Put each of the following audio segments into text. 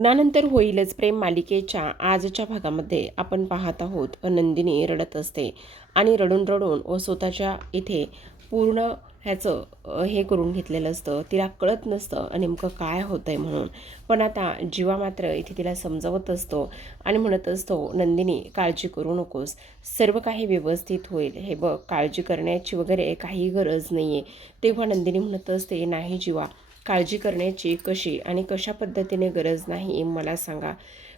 लग्नानंतर होईलच प्रेम मालिकेच्या आजच्या भागामध्ये आपण पाहत आहोत नंदिनी रडत असते आणि रडून रडून व स्वतःच्या इथे पूर्ण ह्याचं हे करून घेतलेलं असतं. तिला कळत नसतं नेमकं काय होतंय म्हणून. पण आता जीवा मात्र इथे तिला समजावत असतो आणि म्हणत असतो, नंदिनी काळजी करू नकोस, सर्व काही व्यवस्थित होईल. हे बघ, काळजी करण्याची वगैरे काही गरज नाही आहे. तेव्हा नंदिनी म्हणत असते, नाही जीवा, काळजी करण्याची कशी आणि कशा पद्धतीने गरज नाही मला सांगा.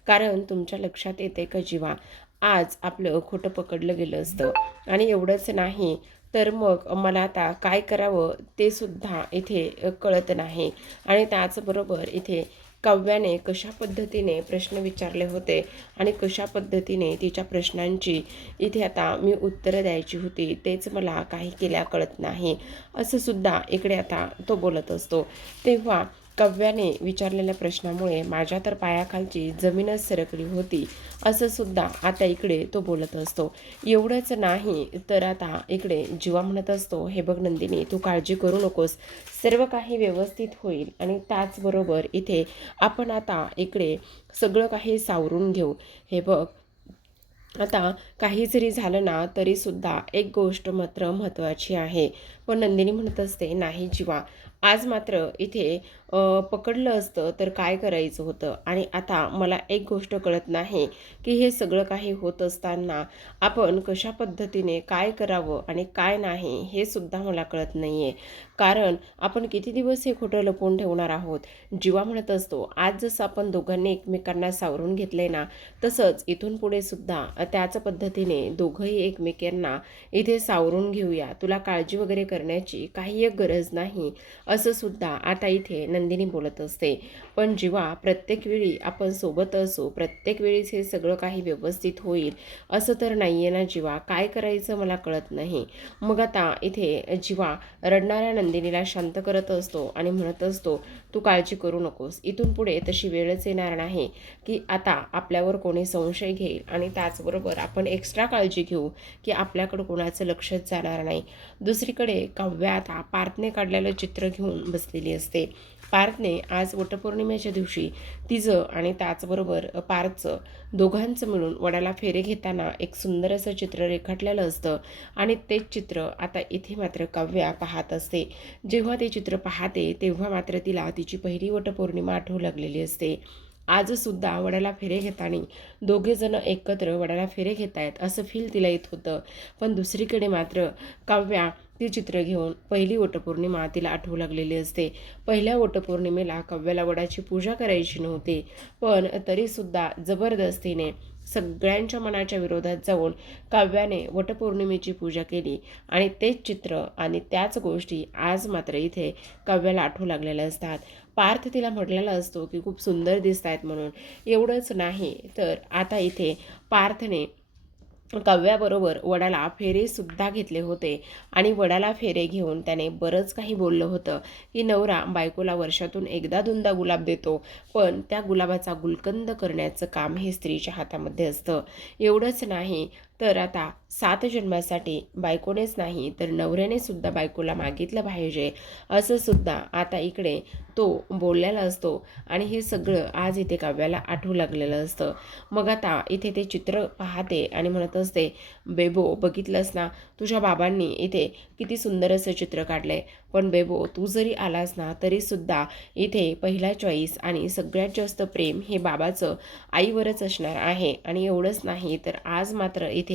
कारण तुमच्या लक्षात येते का जीवा, आज आपलं खोटं पकडलं गेलं असतं आणि एवढंच नाही तर मग मला आता काय करावं ते सुद्धा इथे कळत नाही. आणि त्याचबरोबर इथे काव्याने कशा पद्धतीने प्रश्न विचारले होते आणि कशा पद्धतीने तिच्या प्रश्नांची इथे आता मी उत्तरं द्यायची होती, तेच मला काही केल्या कळत नाही, असं सुद्धा इकडे आता तो बोलत असतो. तेव्हा काव्याने विचारलेल्या प्रश्नामुळे माझ्या तर पायाखालची जमीनच सरकली होती, असं सुद्धा आता इकडे तो बोलत असतो. एवढंच नाही तर आता इकडे जीवा म्हणत असतो, हे बघ नंदिनी, तू काळजी करू नकोस, सर्व काही व्यवस्थित होईल. आणि त्याचबरोबर इथे आपण आता इकडे सगळं काही सावरून घेऊ. हे बघ, आता काही जरी झालं ना तरीसुद्धा एक गोष्ट मात्र महत्त्वाची आहे. पण नंदिनी म्हणत असते, नाही जीवा, आज मात्र इथे पकडलं असतं तर काय करायचं होतं. आणि आता मला एक गोष्ट कळत नाही की हे सगळं काही होत असताना आपण कशा पद्धतीने काय करावं आणि काय नाही हे सुद्धा मला कळत नाही आहे. कारण आपण किती दिवस हे खोटं लपवून ठेवणार आहोत. जीवा म्हणत असतो, आज जसं आपण दोघांनी एकमेकांना सावरून घेतलंय ना, तसंच इथून पुढे सुद्धा त्याच पद्धतीने दोघंही एकमेकांना इथे सावरून घेऊया. तुला काळजी वगैरे करण्याची काही एक गरज नाही, असं सुद्धा आता इथे नंदिनी बोलत असते. पण जेव्हा प्रत्येक वेळी आपण सोबत असू, प्रत्येक वेळीच हे सगळं काही व्यवस्थित होईल असं तर नाही आहे ना जीवा, काय करायचं मला कळत नाही. मग आता इथे जीवा रडणाऱ्या नंदिनीला शांत करत असतो आणि म्हणत असतो, तू काळजी करू नकोस, इथून पुढे तशी वेळच येणार नाही की आता आपल्यावर कोणी संशय घेईल आणि त्याचबरोबर आपण एक्स्ट्रा काळजी घेऊ की आपल्याकडं कोणाचं लक्षच जाणार नाही. दुसरीकडे काव्या आता पार्थने काढलेलं चित्र घेऊन बसलेली असते. पार्थने आज वटपौर्णिमेच्या दिवशी तिचं आणि त्याचबरोबर पार्थचं दोघांचं मिळून वडाला फेरे घेताना एक सुंदर असं चित्र रेखाटलेलं असतं आणि तेच चित्र आता इथे मात्र काव्या पाहत असते. जेव्हा ते चित्र पाहते तेव्हा मात्र तिला तिची पहिली वटपौर्णिमा आठवू लागलेली असते. आजसुद्धा वडाला फेरे घेताना दोघे जण एकत्र वडाला फेरे घेत आहेत असं फील तिला येत होतं. पण दुसरीकडे मात्र काव्या ती चित्र घेऊन पहिली वटपौर्णिमा तिला आठवू लागलेली असते. पहिल्या वटपौर्णिमेला काव्याला वडाची पूजा करायची नव्हती, पण तरीसुद्धा जबरदस्तीने सगळ्यांच्या मनाच्या विरोधात जाऊन काव्याने वटपौर्णिमेची पूजा केली आणि तेच चित्र आणि त्याच गोष्टी आज मात्र इथे काव्याला आठवू लागलेल्या असतात. पार्थ तिला म्हटलेला असतो की खूप सुंदर दिसत आहेत म्हणून. एवढंच नाही तर आता इथे पार्थने काव्याबरोबर वडाला फेरेसुद्धा घेतले होते आणि वडाला फेरे घेऊन त्याने बरंच काही बोललं होतं की नवरा बायकोला वर्षातून एकदा दोनदा गुलाब देतो, पण त्या गुलाबाचा गुलकंद करण्याचं काम हे स्त्रीच्या हातामध्ये असतं. एवढंच नाही तर आता 7 जन्मासाठी बायकोनेच नाही तर नवऱ्याने सुद्धा बायकोला मागितलं पाहिजे, असं सुद्धा आता इकडे तो बोललेला असतो आणि हे सगळं आज इथे काव्याला आठवू लागलेलं असतं. मग आता इथे ते चित्र पाहते आणि म्हणत असते, बेबो बघितलंस ना, तुझ्या बाबांनी इथे किती सुंदर असं चित्र काढलंय, पण बेबो तू जरी आलास ना तरीसुद्धा इथे पहिला चॉईस आणि सगळ्यात जास्त प्रेम हे बाबाचं आईवरच असणार आहे. आणि एवढंच नाही तर आज मात्र इथे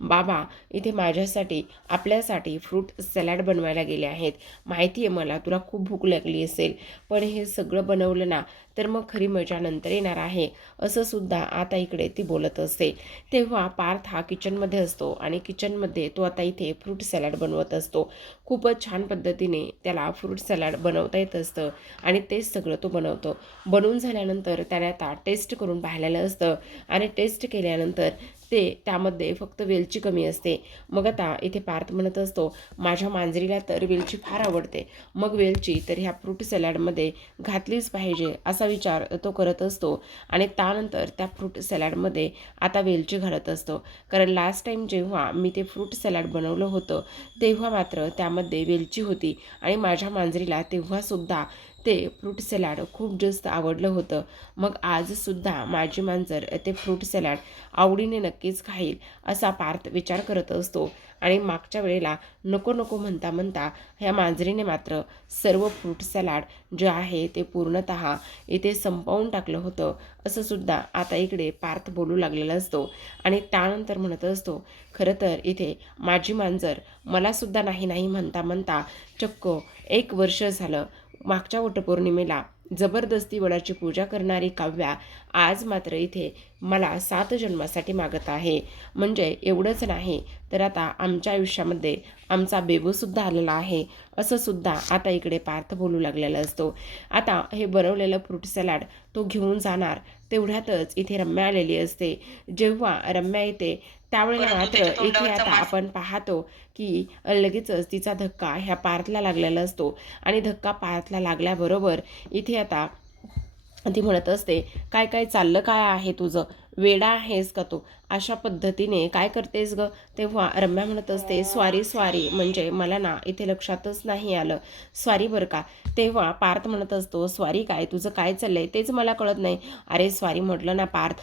बाबा इथे माझ्यासाठी आपल्यासाठी फ्रूट सॅलड बनवायला गेले आहेत. माहिती आहे मला तुला खूप भूक लागली असेल, पण हे सगळं बनवलं ना तर मग खरी मजा नंतर येणार आहे, असं सुद्धा आता इकडे ती बोलत असते. तेव्हा पार्थ हा किचनमध्ये असतो आणि किचनमध्ये तो आता इथे फ्रूट सॅलड बनवत असतो. खूपच छान पद्धतीने त्याला फ्रूट सॅलड बनवता येत असतं आणि तेच सगळं तो बनवतो. बनवून झाल्यानंतर त्याने आता टेस्ट करून पाहिलेलं असतं आणि टेस्ट केल्यानंतर त्यामध्ये फक्त वेलची कमी असते. मग आता इथे पार्थ म्हणत असतो, माझ्या मांजरीला तर वेलची फार आवडते, मग वेलची तर ह्या फ्रूट सॅलडमध्ये घातलीच पाहिजे असा विचार तो करत असतो आणि त्यानंतर त्या फ्रूट सॅलडमध्ये आता वेलची घालत असतो. कारण लास्ट टाईम जेव्हा मी ते फ्रूट सॅलड बनवलं होतं तेव्हा मात्र त्यामध्ये वेलची होती आणि माझ्या मांजरीला तेव्हासुद्धा ते फ्रूट सॅलॅड खूप जास्त आवडलं होतं. मग आजसुद्धा माझी मांजर ते फ्रूट सॅलॅड आवडीने नक्कीच खाईल असा पार्थ विचार करत असतो. आणि मागच्या वेळेला नको नको म्हणता म्हणता ह्या मांजरीने मात्र सर्व फ्रूट सॅलॅड जे आहे ते पूर्णतः इथे संपवून टाकलं होतं असं सुद्धा आता इकडे पार्थ बोलू लागलेला असतो. आणि त्यानंतर म्हणत असतो, खरं तर इथे माझी मांजर मलासुद्धा नाही नाही म्हणता म्हणता चक्क 1 वर्ष झालं. मागच्या वटपौर्णिमेला जबरदस्ती वडाची पूजा करणारी काव्या आज मात्र इथे मला 7 जन्मासाठी मागत आहे. म्हणजे एवढंच नाही तर आता आमच्या आयुष्यामध्ये आमचा बेबूसुद्धा आलेला आहे असं सुद्धा आता इकडे पार्थ बोलू लागलेला असतो. आता हे बनवलेलं फ्रूट सॅलॅड तो घेऊन जाणार तेवढ्यातच इथे रम्या आलेली असते. जेव्हा रम्या येते त्यावेळेला मात्र इथे आता आपण पाहतो की लगेचच तिचा धक्का ह्या पार्थला लागलेला असतो. आणि धक्का पार्थला लागल्याबरोबर इथे आता ती म्हणत असते, काय काय चाललं काय आहे तुझं, वेडा आहेस का तू, अशा पद्धतीने काय करतेस ग. तेव्हा रम्या म्हणत असते, स्वारी स्वारी, म्हणजे मला ना इथे लक्षातच नाही आलं, स्वारी बरं का. तेव्हा पार्थ म्हणत असतो, स्वारी काय, तुझं काय चाललंय तेच मला कळत नाही. अरे स्वारी म्हटलं ना पार्थ,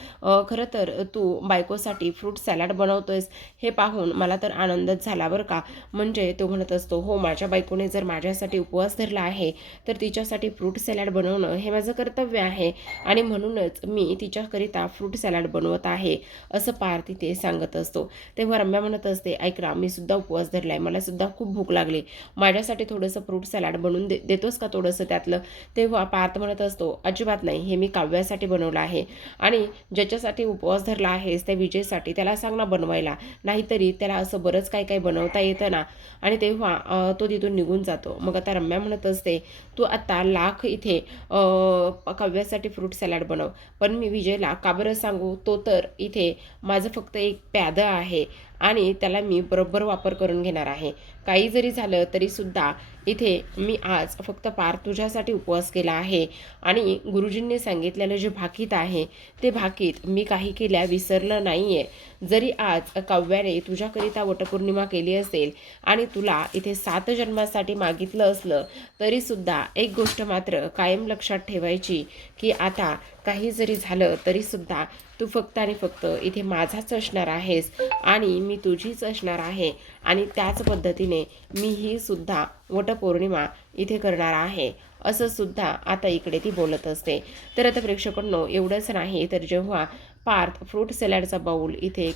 खरं तर तू बायकोसाठी फ्रूट सॅलड बनवतोयस हे पाहून मला तर आनंदच झाला बरं का. म्हणजे तो म्हणत असतो, हो माझ्या बायकोने जर माझ्यासाठी उपवास धरला आहे तर तिच्यासाठी फ्रूट सॅलड बनवणं हे माझं कर्तव्य आहे आणि म्हणूनच मी तिच्याकरिता फ्रूट सॅलड बनवत आहे असं पार्थ तिथे सांगत असतो. तेव्हा रम्या म्हणत असते, ऐक ना मी सुद्धा उपवास धरलाय, मला सुद्धा खूप भूक लागली, माझ्यासाठी थोडंसं फ्रूट सॅलड बनवून देतोस का थोडंसं त्यातलं. तेव्हा पार्थ म्हणत असतो, अजिबात नाही, हे मी काव्यासाठी बनवलं आहे आणि ज्याच्यासाठी उपवास धरला आहेस त्या विजयसाठी त्याला सांग ना बनवायला, नाहीतरी त्याला असं बरंच काय काय बनवता येतं ना. आणि तेव्हा तो तिथून निघून जातो. मग आता रम्या म्हणत असते, तू आता लाख इथे काव्यासाठी फ्रूट सॅलड बनव, पण मी विजयला का बरं सांगू, तो तर इथे माझं फक्त एक प्यादं आहे आणि त्याला मी बरोबर वापर करून घेणार आहे. काही जरी झालं तरीसुद्धा इथे मी आज फक्त पार्थ तुझ्यासाठी उपवास केला आहे आणि गुरुजींनी सांगितलेलं जे भाकीत आहे ते भाकीत मी काही केल्या विसरलं नाही आहे. जरी आज काव्याने तुझ्याकरिता वटपौर्णिमा केली असेल आणि तुला इथे 7 जन्मासाठी मागितलं असलं तरीसुद्धा एक गोष्ट मात्र कायम लक्षात ठेवायची की आता काही जरी झालं तरीसुद्धा तू फक्त आणि फक्त इथे माझाच असणार आहेस आणि मी तुझीच असणार आहे आणि त्याच पद्धतीने मी ही सुद्धा वटपौर्णिमा इथे करणार आहे असं सुद्धा आता इकडे ती बोलत असते. तर आता प्रेक्षकांनो एवढंच नाही तर जेव्हा पार्थ फ्रूट सॅलडचा बाऊल इथे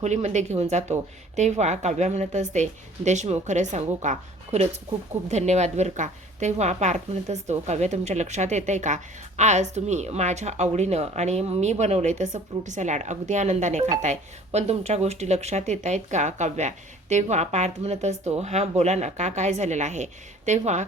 खोलीमध्ये घेऊन जातो तेव्हा काव्या म्हणत असते, देशमुख खरं सांगू का, खरंच खूप खूप धन्यवाद बरं का. तेव्हा पार्थ म्हणत असतो, काव्या तुमच्या लक्षात येतं आहे का, आज तुम्ही माझ्या आवडीनं आणि मी बनवलं आहे तसं फ्रूट सॅलड अगदी आनंदाने खाताय, पण तुमच्या गोष्टी लक्षात येत आहेत का काव्या. तेव्हा पार्थ म्हणत असतो, हां बोला ना, का काय झालेलं आहे. तेव्हा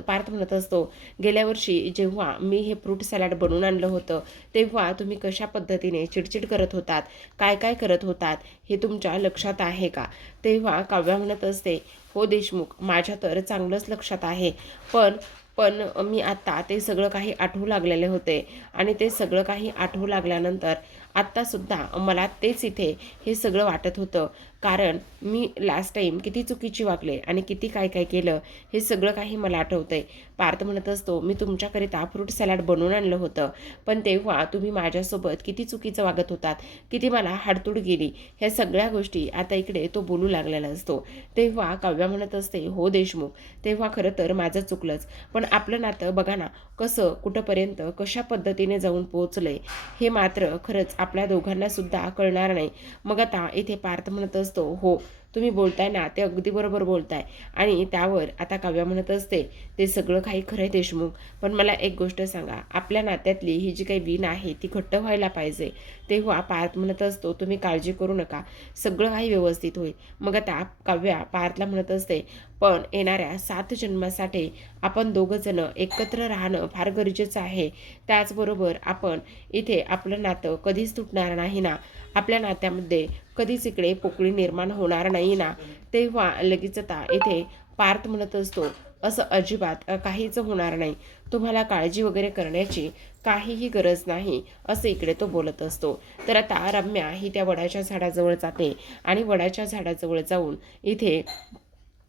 पार्थ म्हणत असतो, गेल्या वर्षी जेव्हा मी हे फ्रूट सॅलड बनवून आणलं होतं तेव्हा तुम्ही कशा पद्धतीने चिडचिड करत होतात, काय काय करत होतात हे तुमच्या लक्षात आहे का. तेव्हा काव्या म्हणत असते, हो देशमुख माझ्या तर चांगलंच लक्षात आहे, पण पण मी आत्ता ते सगळं काही आठवू लागलेले होते आणि ते सगळं काही आठवू लागल्यानंतर आत्तासुद्धा मला तेच इथे हे सगळं वाटत होतं, कारण मी लास्ट टाईम किती चुकीची वागले आणि किती काय काय केलं हे सगळं काही मला आठवतंय. पार्थ म्हणत असतो, मी तुमच्याकरिता फ्रूट सॅलड बनवून आणलं होतं, पण तेव्हा तुम्ही माझ्यासोबत किती चुकीचं वागत होतात, किती मला हाडतूड गेली, ह्या सगळ्या गोष्टी आता इकडे तो बोलू लागलेला असतो. तेव्हा काव्या म्हणत असते, हो देशमुख, तेव्हा खरं तर माझं चुकलंच, पण आपलं नातं बघा ना कसं कुठंपर्यंत कशा पद्धतीने जाऊन पोहोचलंय हे मात्र खरंच आपल्या दोघांना सुद्धा कळणार नाही. मग आता इथे पार्थ म्हणत असतो, हो तुम्ही बोलताय ना ते अगदी बरोबर बोलताय. आणि त्यावर आता काव्या म्हणत असते, ते सगळं काही खरं आहे देशमुख, पण मला एक गोष्ट सांगा, आपल्या नात्यातली ही जी काही वीण आहे ती घट्ट व्हायला पाहिजे. तेव्हा पार्थ म्हणत असतो, तुम्ही काळजी करू नका, सगळं काही व्यवस्थित होईल. मग आता काव्या पार्थला म्हणत असते, पण येणाऱ्या 7 जन्मासाठी आपण दोघंजण एकत्र राहणं फार गरजेचं आहे. त्याचबरोबर आपण इथे आपलं नातं कधीच तुटणार नाही ना, आपल्या नात्यामध्ये कधीच इकडे पोकळी निर्माण होणार नाही ना. तेव्हा लगेच आता इथे पार्थ म्हणत असतो, असं अजिबात काहीच होणार नाही, तुम्हाला काळजी वगैरे करण्याची काहीही गरज नाही असं इकडे तो बोलत असतो. तर आता रम्या ही त्या वडाच्या झाडाजवळ जाते आणि वडाच्या झाडाजवळ जाऊन इथे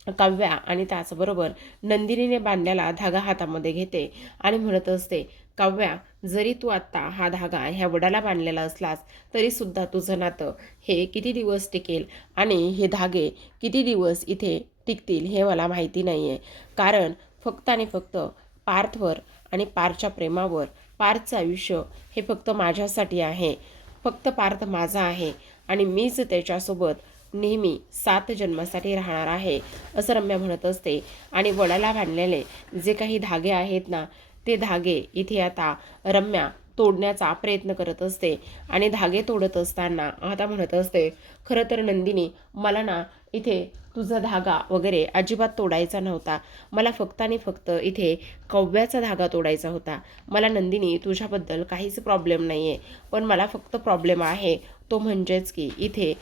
काव्या आणि त्याचबरोबर नंदिनीने बांधलेला धागा हातामध्ये घेते आणि म्हणत असते, काव्या, जरी तू आत्ता हा धागा ह्या वडाला बांधलेला असलास तरी सुद्धा तुझं नातं हे किती दिवस टिकेल आणि हे धागे किती दिवस इथे टिकतील हे मला माहिती नाही आहे. कारण फक्त आणि फक्त पार्थवर आणि पारच्या प्रेमावर पार्थचं आयुष्य हे फक्त माझ्यासाठी आहे. फक्त पार्थ माझा आहे आणि मीच त्याच्यासोबत नेहमी 7 जन्मासाठी राहणार आहे, असं रम्या म्हणत असते. आणि वडाला बांधलेले जे काही धागे आहेत ना, ते धागे इथे आता रम्या तोडण्याचा प्रयत्न करत असते. आणि धागे तोडत असताना आता म्हणत असते, खरं तर नंदिनी, मला ना इथे तुझा धागा वगैरे अजिबात तोडायचा नव्हता. मला फक्त आणि फक्त इथे कव्याचा धागा तोडायचा होता. मला नंदिनी तुझ्याबद्दल काहीच प्रॉब्लेम नाही आहे, पण मला फक्त प्रॉब्लेम आहे तो म्हणजेच की इथे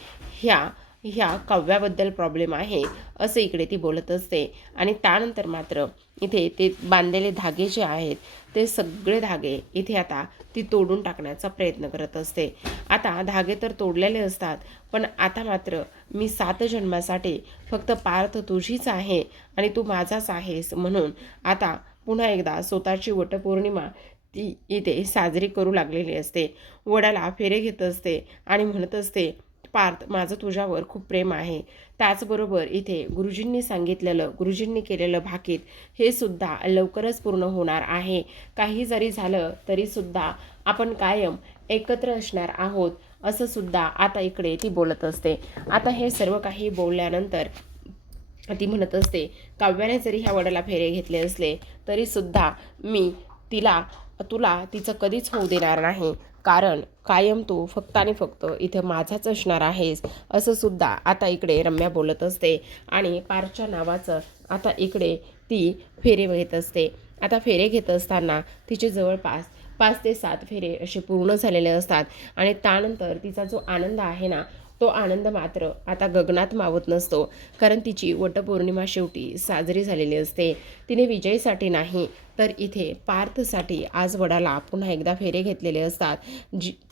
ह्या काव्याबद्दल प्रॉब्लेम आहे, असं इकडे ती बोलत असते. आणि त्यानंतर मात्र इथे ते बांधलेले धागे जे आहेत ते सगळे धागे इथे आता ती तोडून टाकण्याचा प्रयत्न करत असते. आता धागे तर तोडलेले असतात, पण आता मात्र मी 7 जन्मासाठी फक्त पार्थ तुझीच आहे आणि तू माझाच आहेस म्हणून आता पुन्हा एकदा स्वतःची वटपौर्णिमा ती इथे साजरी करू लागलेली असते. वडाला फेरे घेत असते आणि म्हणत असते, पार्थ, माझं तुझ्यावर खूप प्रेम आहे. त्याचबरोबर इथे गुरुजींनी सांगितलेलं, गुरुजींनी केलेलं भाकीत हे सुद्धा लवकरच पूर्ण होणार आहे. काही जरी झालं तरी सुद्धा आपण कायम एकत्र असणार आहोत, असं सुद्धा आता इकडे ती बोलत असते. आता हे सर्व काही बोलल्यानंतर ती म्हणत असते, काव्याने जरी ह्या वडाला फेरे घेतले असले तरी सुद्धा मी तुला तिचं कधीच होऊ देणार नाही. कारण कायम तू फक्त आणि फक्त इथे माझाच असणार आहेस, असं सुद्धा आता इकडे रम्या बोलत असते. आणि पारच्या नावाचं आता इकडे ती फेरे घेत असते. आता फेरे घेत असताना तिचे जवळपास 5 ते 7 फेरे असे पूर्ण झालेले असतात. आणि त्यानंतर तिचा जो आनंद आहे ना, तो आनंद मात्र आता गगनात मावत नसतो. कारण तिची वटपौर्णिमा शेवटी साजरी झालेली असते. तिने विजयसाठी नाही तर इथे पार्थसाठी आज वडाला पुन्हा एकदा फेरे घेतलेले असतात.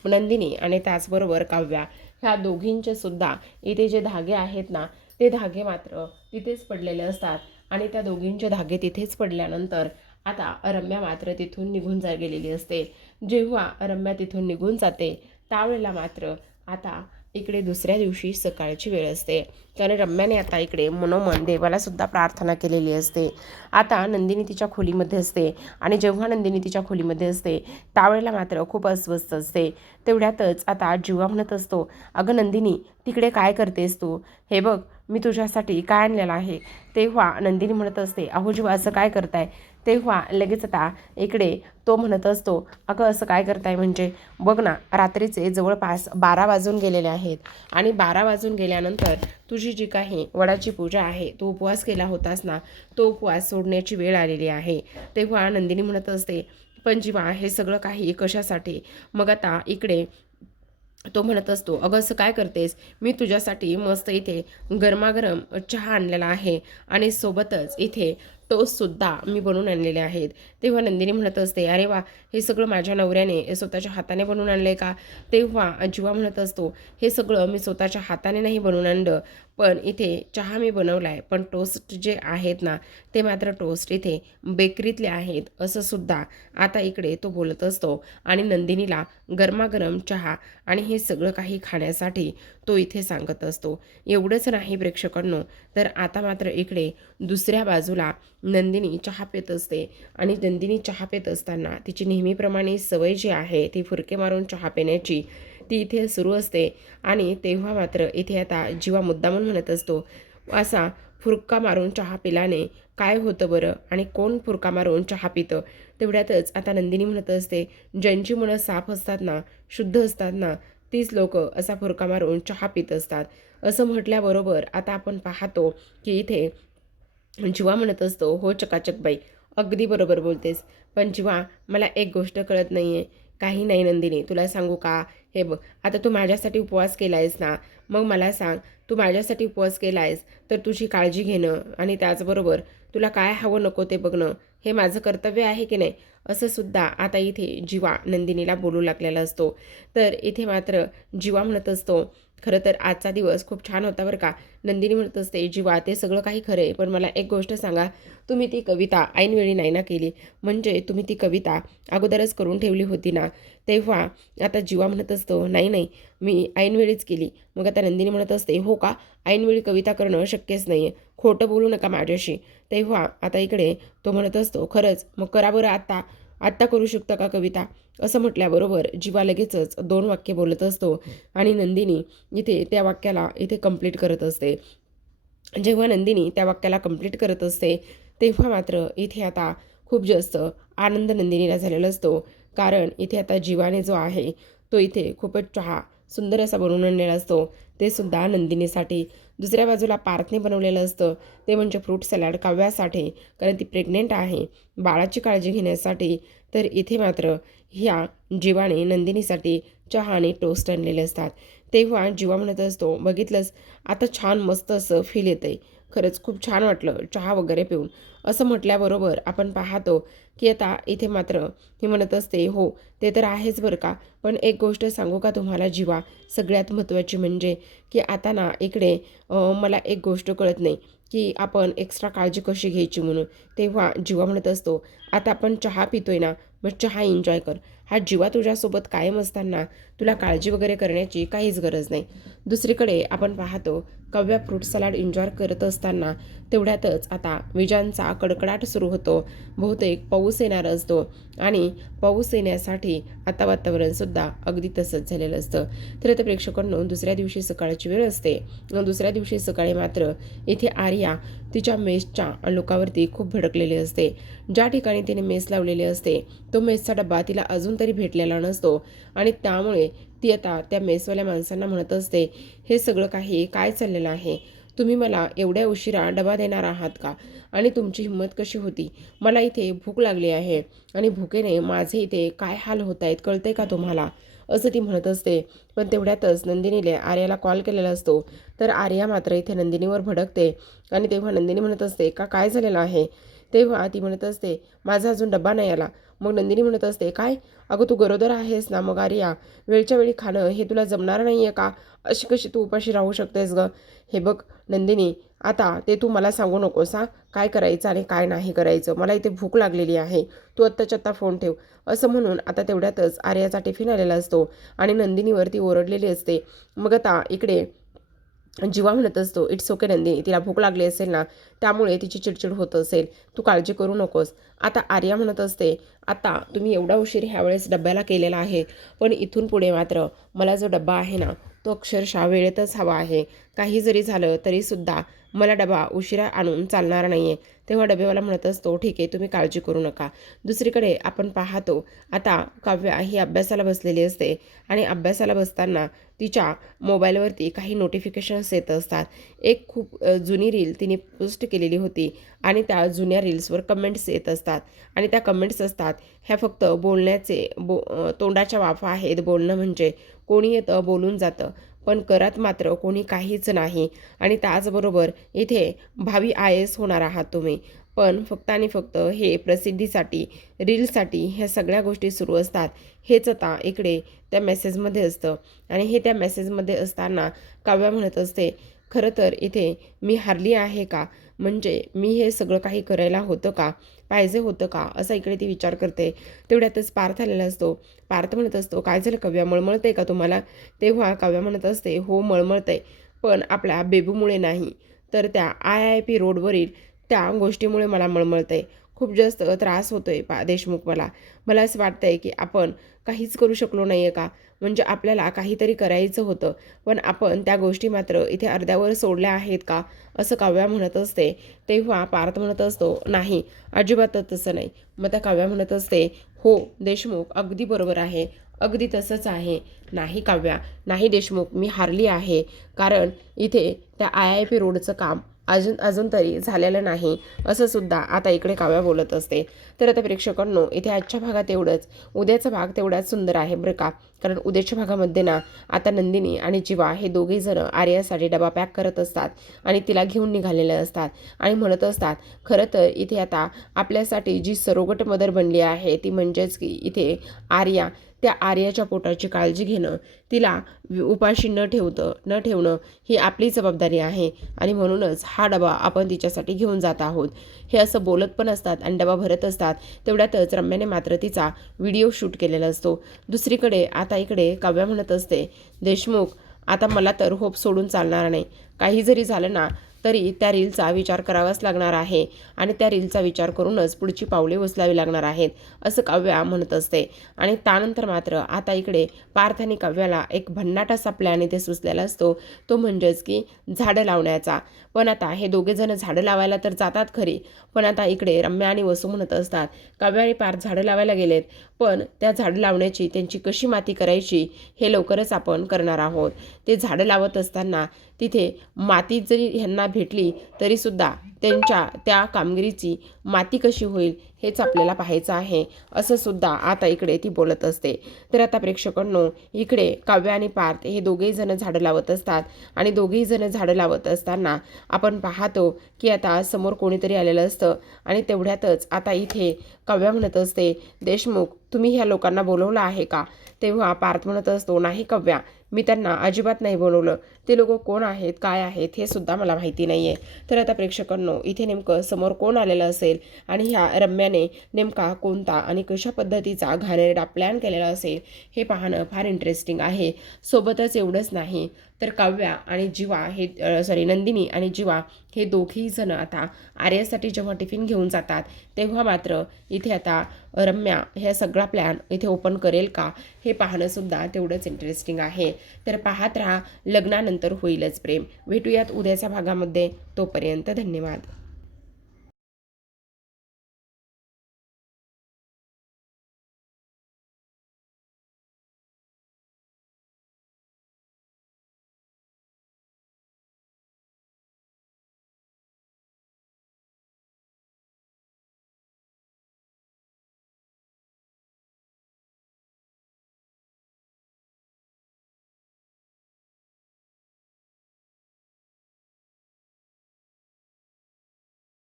नंदिनी आणि त्याचबरोबर काव्या ह्या दोघींचे सुद्धा इथे जे धागे आहेत ना, ते धागे मात्र तिथेच पडलेले असतात. आणि त्या दोघींचे धागे तिथेच पडल्यानंतर आता रम्या मात्र तिथून निघून गेलेली असते. जेव्हा रम्या तिथून निघून जाते त्यावेळेला मात्र आता इकडे दुसऱ्या दिवशी सकाळची वेळ असते. कारण रम्याने आता इकडे मनोमन देवाला सुद्धा प्रार्थना केलेली असते. आता नंदिनी तिच्या खोलीमध्ये असते आणि जेव्हा नंदिनी तिच्या खोलीमध्ये असते त्यावेळेला मात्र खूप अस्वस्थ असते. तेवढ्यातच आता जीवा म्हणत असतो, अगं नंदिनी, तिकडे काय करतेस तू? हे बघ, मी तुझ्यासाठी काय आणलेलं आहे. तेव्हा नंदिनी म्हणत असते, अहो जीवा, असं काय करताय? तेव्हा लगेच आता इकडे तो म्हणत असतो, अगं असं काय करताय म्हणजे? बघ ना, रात्रीचे जवळपास 12 वाजून गेलेले आहेत आणि 12 वाजून गेल्यानंतर तुझी जी काही वडाची पूजा आहे, तो उपवास केला होतास ना, तो उपवास सोडण्याची वेळ आलेली आहे. तेव्हा नंदिनी म्हणत असते, पण जीवा, हे सगळं काही कशासाठी? मग आता इकडे तो म्हणत असतो, अगं असं काय करतेस? मी तुझ्यासाठी मस्त इथे गरमागरम चहा आणलेला आहे आणि सोबतच इथे टोस्टसुद्धा मी बनवून आणलेले आहेत. तेव्हा नंदिनी म्हणत असते, अरे वा, हे सगळं माझ्या नवऱ्याने स्वतःच्या हाताने बनवून आणलं आहे का? तेव्हा जीवा म्हणत असतो, हे सगळं मी स्वतःच्या हाताने नाही बनवून आणलं, पण इथे चहा मी बनवला आहे, पण टोस्ट जे आहेत ना, ते मात्र टोस्ट इथे बेकरीतले आहेत, असं सुद्धा आता इकडे तो बोलत असतो. आणि नंदिनीला गरमागरम चहा आणि हे सगळं काही खाण्यासाठी तो इथे सांगत असतो. एवढंच नाही प्रेक्षकांनो, तर आता मात्र इकडे दुसऱ्या बाजूला नंदिनी चहा पित असते. आणि नंदिनी चहा पित असताना तिची नेहमीप्रमाणे सवय जी आहे ती फुरके मारून चहा पिण्याची, ती इथे सुरू असते. आणि तेव्हा मात्र इथे आता जीवा मुद्दामून म्हणत असतो, असा फुरका मारून चहा पिल्याने काय होतं बरं, आणि कोण फुरका मारून चहा पितं? तेवढ्यातच आता नंदिनी म्हणत असते, ज्यांची मनं साफ असतात ना, शुद्ध असतात ना, तीच लोक असा फुरका मारून चहा पित असतात. असं म्हटल्याबरोबर आता आपण पाहतो की इथे जीवा म्हणत असतो, हो चकाचक बाई, अगदी बरोबर बोलतेस. पण जीवा, मला एक गोष्ट कळत नाही आहे. काही नाही नंदिनी, तुला सांगू का? हे बघ, आता तू माझ्यासाठी उपवास केला आहेस ना, मग मला सांग, तू माझ्यासाठी उपवास केला आहेस तर तुझी काळजी घेणं आणि त्याचबरोबर तुला काय हवं नको ते बघणं, हे माझं कर्तव्य आहे की नाही? असं सुद्धा आता इथे जीवा नंदिनीला बोलू लागलेला असतो. तर इथे मात्र जीवा म्हणत असतो, खरं तर आजचा दिवस खूप छान होता बरं का. नंदिनी म्हणत असते, जीवा ते सगळं काही खरं आहे, पण मला एक गोष्ट सांगा, तुम्ही ती कविता ऐनवेळी नाही ना केली. म्हणजे तुम्ही ती कविता अगोदरच करून ठेवली होती ना. तेव्हा आता जीवा म्हणत असतो, नाही नाही, मी ऐनवेळीच केली. मग आता नंदिनी म्हणत असते, हो का, ऐनवेळी कविता करणं शक्यच नाही आहे, खोटं बोलू नका माझ्याशी. तेव्हा आता इकडे तो म्हणत असतो, खरंच मग करा बरं आत्ता, आत्ता करू शकता का कविता. असं म्हटल्याबरोबर जीवा लगेचच 2 वाक्य बोलत असतो आणि नंदिनी इथे त्या वाक्याला इथे कंप्लीट करत असते. जेव्हा नंदिनी त्या वाक्याला कंप्लीट करत असते तेव्हा मात्र इथे आता खूप जास्त आनंद नंदिनीला झालेला असतो. कारण इथे आता जीवाने जो आहे तो इथे खूपच चहा सुंदर असा बनवून आणलेला असतो, ते सुद्धा नंदिनीसाठी. दुसऱ्या बाजूला पार्थने बनवलेलं असतं ते म्हणजे फ्रूट सॅलड काव्यासाठी, कारण ती प्रेग्नेंट आहे, बाळाची काळजी घेण्यासाठी. तर इथे मात्र ह्या जीवाने नंदिनीसाठी चहा आणि टोस्ट आणलेले असतात. तेव्हा जीवा म्हणत असतो, बघितलंस, आता छान मस्त असं फील येतंय, खरंच खूप छान वाटलं चहा वगैरे पिऊन. असं म्हटल्याबरोबर आपण पाहतो की आता इथे मात्र ही म्हणत असते, हो ते तर आहेच बरं का, पण एक गोष्ट सांगू का तुम्हाला जीवा, सगळ्यात महत्त्वाची म्हणजे की आता ना इकडे मला एक गोष्ट कळत नाही की आपण एक्स्ट्रा काळजी कशी घ्यायची म्हणून. तेव्हा जीवा म्हणत असतो, आता आपण चहा पितोय ना, मग चहा एन्जॉय कर. हा जीवा तुझ्यासोबत कायम असताना तुला काळजी वगैरे करण्याची काहीच गरज नाही. दुसरीकडे आपण पाहतो काव्या फ्रूट सलाड एन्जॉय करत असताना तेवढ्यातच आता विजांचा कडकडाट सुरू होतो. बहुतेक पाऊस येणार असतो आणि पाऊस येण्यासाठी आता वातावरणसुद्धा अगदी तसंच झालेलं असतं. तर आता प्रेक्षकांनो, दुसऱ्या दिवशी सकाळची वेळ असते. दुसऱ्या दिवशी सकाळी मात्र इथे आर्या तिच्या मेसच्या लोकावरती खूप भडकलेली असते. ज्या ठिकाणी तिने मेस लावलेली असते तो मेसचा डब्बा तिला अजून तरी भेटलेला नसतो आणि त्यामुळे ती आता त्या मेसवाल्या माणसांना म्हणत असते, हे सगळं काही काय चाललेलं आहे, तुम्ही मला एवढ्या उशिरा डबा देणार आहात का, आणि तुमची हिंमत कशी होती, मला इथे भूक लागली आहे आणि भुकेने माझे इथे काय हाल होत आहेत कळते का तुम्हाला, असं ती म्हणत असते. पण तेवढ्यातच नंदिनीने आर्याला कॉल केलेला असतो. तर आर्या मात्र इथे नंदिनीवर भडकते आणि तेव्हा नंदिनी म्हणत असते, का काय झालेलं आहे. तेव्हा ती म्हणत असते, माझा अजून डब्बा नाही आला. मग नंदिनी म्हणत असते, काय, अगं तू गरोदर आहेस ना, मग आर्या वेळच्या वेळी खाणं हे तुला जमणार नाही आहे का, अशी कशी तू उपाशी राहू शकतेस गं. हे बघ नंदिनी, आता ते तू मला सांगू नकोस हां, काय करायचं आणि काय नाही करायचं, मला इथे भूक लागलेली आहे, तू आत्ताच्या आत्ता फोन ठेव. असं म्हणून आता तेवढ्यातच आर्याचा टिफिन आलेला असतो आणि नंदिनीवरती ओरडलेली असते. मग आता इकडे जीवा म्हणत असतो, इट्स ओके नंदिनी, तिला भूक लागली असेल ना, त्यामुळे तिची चिडचिड होत असेल, तू काळजी करू नकोस. आता आर्या म्हणत असते, आता तुम्ही एवढा उशीर ह्यावेळेस डब्याला केलेला आहे, पण इथून पुढे मात्र मला जो डब्बा आहे ना तो अक्षरशः वेळेतच हवा आहे. काही जरी झालं तरीसुद्धा मला डबा उशिरा आणून चालणार नाही आहे. तेव्हा डबेवाला म्हणत असतो, ठीक आहे, तुम्ही काळजी करू नका. दुसरीकडे आपण पाहतो आता काव्या ही अभ्यासाला बसलेली असते आणि अभ्यासाला बसताना तिच्या मोबाईलवरती काही नोटिफिकेशन्स येत असतात. एक खूप जुनी रील तिने पोस्ट केलेली होती आणि त्या जुन्या रील्सवर कमेंट्स येत असतात आणि त्या कमेंट्स असतात ह्या फक्त बोलण्याचे तोंडाच्या वाफा आहेत. बोलणं म्हणजे कोणी येतं बोलून जातं, पण करत मात्र कोणी काहीच नाही. आणि त्याचबरोबर इथे भावी IAS होणार आहात तुम्ही, पण फक्त आणि फक्त हे प्रसिद्धीसाठी, रीलसाठी ह्या सगळ्या गोष्टी सुरू असतात. हेच आता इकडे त्या मेसेजमध्ये असतं आणि हे त्या मेसेजमध्ये असताना काव्या म्हणत असते, खरं तर इथे मी हारली आहे का, म्हणजे मी हे सगळं काही करायला होतं का, पाहिजे होतं का, असा इकडे ती विचार करते. तेवढ्यातच पार्थ आलेला असतो. पार्थ म्हणत असतो, काय झालं काव्या, मळमळतंय का तुम्हाला. तेव्हा काव्या म्हणत असते, हो मळमळतंय, पण आपल्या बेबूमुळे नाही, तर त्या IIP रोडवरील त्या गोष्टीमुळे मला मळमळतंय. खूप जास्त त्रास होतोय देशमुख मला. मला असं वाटतंय की आपण काहीच करू शकलो नाही आहे का, म्हणजे आपल्याला काहीतरी करायचं होतं, पण आपण त्या गोष्टी मात्र इथे अर्ध्यावर सोडल्या आहेत का, असं काव्या म्हणत असते. तेव्हा पार्थ म्हणत असतो, नाही अजिबातच तसं नाही. मग त्या काव्या म्हणत असते, हो देशमुख अगदी बरोबर आहे, अगदी तसंच आहे. नाही काव्या, नाही देशमुख, मी हारली आहे, कारण इथे त्या IIP रोडचं काम अजून तरी झालेलं नाही, असं सुद्धा आता इकडे काव्या बोलत असते. तर आता प्रेक्षकांनो, इथे आजच्या भागात एवढंच. उद्याचा भाग तेवढाच सुंदर आहे बरं का, कारण उद्याच्या भागामध्ये ना आता नंदिनी आणि जीवा हे दोघेही जण आर्यासाठी डबा पॅक करत असतात आणि तिला घेऊन निघालेले असतात आणि म्हणत असतात, खरं तर इथे आता आपल्यासाठी जी सरोगट मदर बनली आहे ती म्हणजेच की इथे आर्या, त्या आर्याच्या पोटाची काळजी घेणं, तिला उपाशी न ठेवणं ही आपली जबाबदारी आहे आणि म्हणूनच हा डबा आपण तिच्यासाठी घेऊन जात आहोत. हे असं बोलत पण असतात आणि डबा भरत असतात. तेवढ्यातच रम्याने मात्र तिचा व्हिडिओ शूट केलेला असतो. दुसरीकडे आता इकडे काव्या म्हणत असते, देशमुख आता मला तर होप सोडून चालणार नाही. काही जरी झालं ना तरी त्या रीलचा विचार करावाच लागणार आहे आणि त्या रीलचा विचार करूनच पुढची पावले उचलावी लागणार आहेत, असं काव्या म्हणत असते. आणि त्यानंतर मात्र आता इकडे पार्थ आणि काव्याला एक भन्नाट असा प्लॅन इथे सुचलेला असतो, तो म्हणजेच की झाडं लावण्याचा. पण आता हे दोघे जण झाडं लावायला तर जातात खरी, पण आता इकडे रम्या आणि वसू म्हणत असतात, काव्या आणि पार्थ झाडं लावायला गेलेत, पण त्या झाडं लावण्याची त्यांची कशी माती करायची हे लवकरच आपण करणार आहोत. ते झाडं लावत असताना तिथे माती जरी ह्यांना भेटली तरीसुद्धा त्यांच्या त्या कामगिरीची माती कशी होईल हेच आपल्याला पाहायचं आहे, असं सुद्धा आता इकडे ती बोलत असते. तर आता प्रेक्षकांनो, इकडे काव्या आणि पार्थ हे दोघेही जण झाडं लावत असतात आणि दोघेही जण झाडं लावत असताना आपण पाहतो की आता समोर कोणीतरी आलेलं असतं आणि तेवढ्यातच आता इथे काव्या म्हणत असते, देशमुख तुम्ही ह्या लोकांना बोलवलं आहे का? तेव्हा पार्थ म्हणत असतो, नाही काव्या, मी त्यांना अजिबात नाही बोलवलं. ते लोक कोण आहेत, काय आहेत हे सुद्धा मला माहिती नाही आहे. तर आता प्रेक्षकांनो, इथे नेमकं समोर कोण आलेलं असेल आणि ह्या रम्याने नेमका कोणता आणि कशा पद्धतीचा घाणेरडा प्लॅन केलेला असेल हे पाहणं फार इंटरेस्टिंग आहे. सोबतच एवढंच नाही तर काव्या आणि जीवा हे नंदिनी आणि जीवा हे दोघेही जण आता आर्यासाठी जेव्हा टिफिन घेऊन जातात तेव्हा मात्र इथे आता रम्या ह्या सगळा प्लॅन इथे ओपन करेल का हे पाहणंसुद्धा तेवढंच इंटरेस्टिंग आहे. तर पाहत राहा, लग्नानंतर होईलच प्रेम. भेटूयात उद्याच्या भागामध्ये. तोपर्यंत धन्यवाद.